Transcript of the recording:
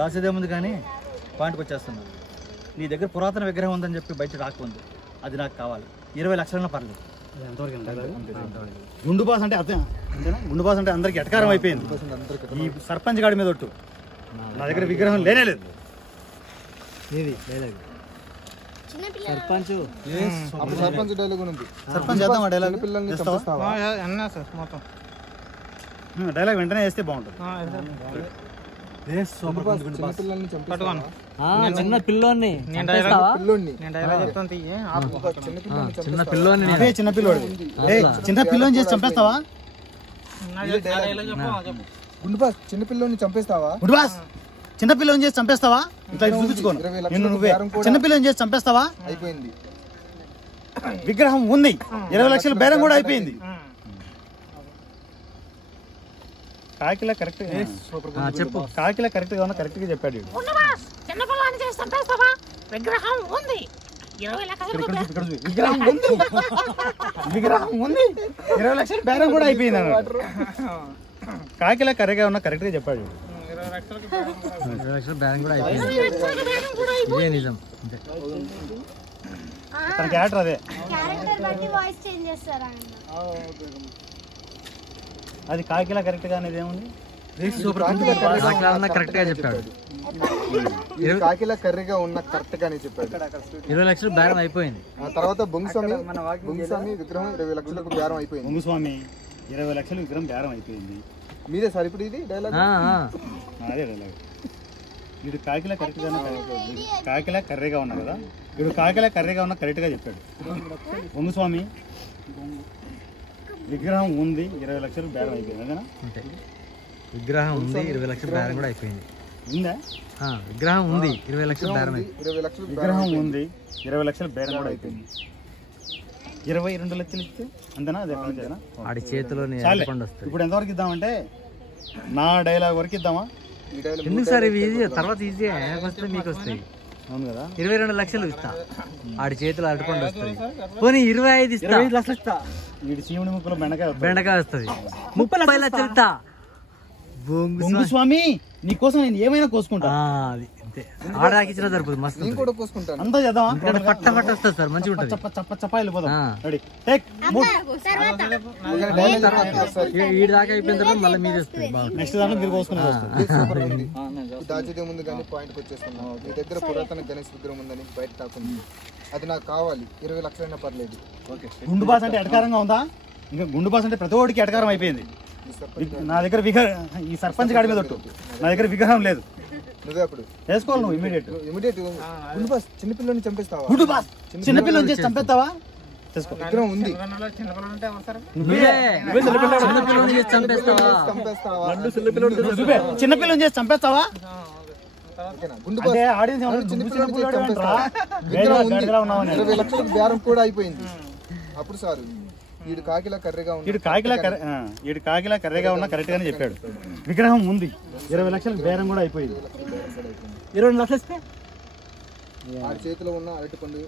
దాసేదేముంది కానీ పాయింట్కి వచ్చేస్తున్నాను. నీ దగ్గర పురాతన విగ్రహం ఉందని చెప్పి బయట రాకుంది, అది నాకు కావాలి. 20 లక్షలన్నా పర్లేదు. గుండు బాస్ అంటే అంతేనా? గుండు బాస్ అంటే అందరికి ఎటకారం అయిపోయింది. ఈ సర్పంచ్ గాడి మీద ఒట్టు. నా దగ్గర విగ్రహం లేనే లేదు. సర్పంచ్ సర్పంచ్ డైలాగ్ ఉంది. సర్పంచ్ చేద్దాం. ఆ డైలాగ్ డైలాగ్ వెంటనే వేస్తే బాగుంటుంది. చిన్న పిల్లోని చిన్న పిల్లోని చేసి చంపేస్తావా? గుండు బాస్ చిన్న పిల్లోని చంపేస్తావా? గుండు బాస్ చిన్న పిల్లోని చేసి చంపేస్తావా? ఇట్లా చూపించుకోను. నువ్వే చిన్న పిల్లోని చేసి చంపేస్తావా? అయిపోయింది. విగ్రహం ఉంది, 20 లక్షల బేరం కూడా అయిపోయింది. కాకిలా కరెక్ట్ చెప్పు. కాకిలా కరెక్ట్ గా ఉన్నా కరెక్ట్ గా చెప్పాడు. విగ్రహం ఉంది 20 లక్షల బేరం కూడా అయిపోయింది అన్నాడు. కాకిలా కరెక్ట్ గా ఉన్నా కరెక్ట్ గా చెప్పాడు. 20 లక్షల బేరం కూడా అయిపోయింది. ఇదే నిజం. తన క్యారెక్టర్ అదే. అది కాకిలా కరెక్ట్ గా అనేది ఏముంది? కరెక్ట్ గా చెప్పాడు. కాకిలా కర్రీగా ఉన్న కరెక్ట్ గానే చెప్పాడు. 20 లక్షలు బేరం అయిపోయింది. ఆ తర్వాత బొంగుస్వామి విగ్రహం 20 లక్షలకు బేరం అయిపోయింది. బొంగుస్వామి 20 లక్షల విగ్రహం బేరం అయిపోయింది. మీదే సార్ ఇప్పుడు ఇది డైలాగ్. అదే డైలాగ్. వీడు కాకిలా కరెక్ట్ గా కాకిలా కర్రీగా ఉన్నా కదా, వీడు కాకిలా కర్రీగా ఉన్న కరెక్ట్ గా చెప్పాడు. బొంగుస్వామి విగ్రహం ఉంది 20 లక్షలు బేరం అయిపోయింది. అదేనా? విగ్రహం ఉంది 20 లక్షల బేరం కూడా అయిపోయింది. ఉందా? విగ్రహం ఉంది 20 లక్షల బేరం విగ్రహం ఉంది 20 లక్షల బేరం కూడా అయిపోయింది. 22 లక్షలు ఇస్తే అంతేనా? అది ఎక్కడ ఆడి చేతిలో ఇప్పుడు ఎంతవరకు ఇద్దామంటే నా డైలాగ్ వరకు ఇద్దామా? ఎందుకు సార్ ఇవి ఈజీ, తర్వాత ఈజీ వస్తే మీకు వస్తాయి. అవును కదా. 22 లక్షలు ఇస్తా, ఆడి చేతులు అరటిపండు వస్తుంది. పోనీ 25 ఇస్తా, 25 లక్షలు ఇస్తా. వీడి శివుని ముక్కులో బెండకాయ వస్తుంది. 30 లక్షలు ఇస్తా. బొంగుస్వామి నీకోసం నేను ఏమైనా కోసుకుంటా. ఆడదాకి ఇచ్చిన సరిపోదు. మస్తు అంతా చేద్దామా? పట్ట పట్ట వస్తుంది సార్, మంచిగా ఉంటుంది. చప్ప వెళ్ళిపోదాం. ఈ దాకా అయిపోయిన తర్వాత మళ్ళీ మీరు వస్తుంది. నెక్స్ట్ దాంట్లో మీరు కోసుకున్నారు. దాచితే ముందు కానీ పాయింట్కి వచ్చేస్తున్నాం. మీ దగ్గర పురాతన గణేష్ విగ్రహం ఉందని బయట కాకుండా అది నాకు కావాలి. 20 లక్షలైనా పర్లేదు. గుండు బాస్ అంటే ఎటకారంగా ఉందా? ఇంకా గుండు బాస్ అంటే ప్రతి ఒక్కడికి ఎటకారం అయిపోయింది. నా దగ్గర ఈ సర్పంచ్ గాడి మీద ఒట్టు. నా దగ్గర విగ్రహం లేదు. నువ్వే అప్పుడు వేసుకోవాలి. నువ్వు ఇమీడియట్ గుండు బాస్ చిన్నపిల్లని చంపేస్తావా? గుండు బాస్ చిన్నపిల్లని చేసి చంపేస్తావా? విగ్రహం ఉంది. చిన్నపిల్లని చేసి చంపేస్తావా? విగ్రహం ఉంది 20 లక్షలకు బేరం కూడా అయిపోయింది. అప్పుడు సార్ వీడు కాకిలా కర్రీగా ఉన్న కరెక్ట్ గానే చెప్పాడు. విగ్రహం ఉంది 20 లక్షలకు బేరం కూడా అయిపోయింది. 20 లక్షలు ఇస్తే ఆడి చేతిలో ఉన్న అరటిపండు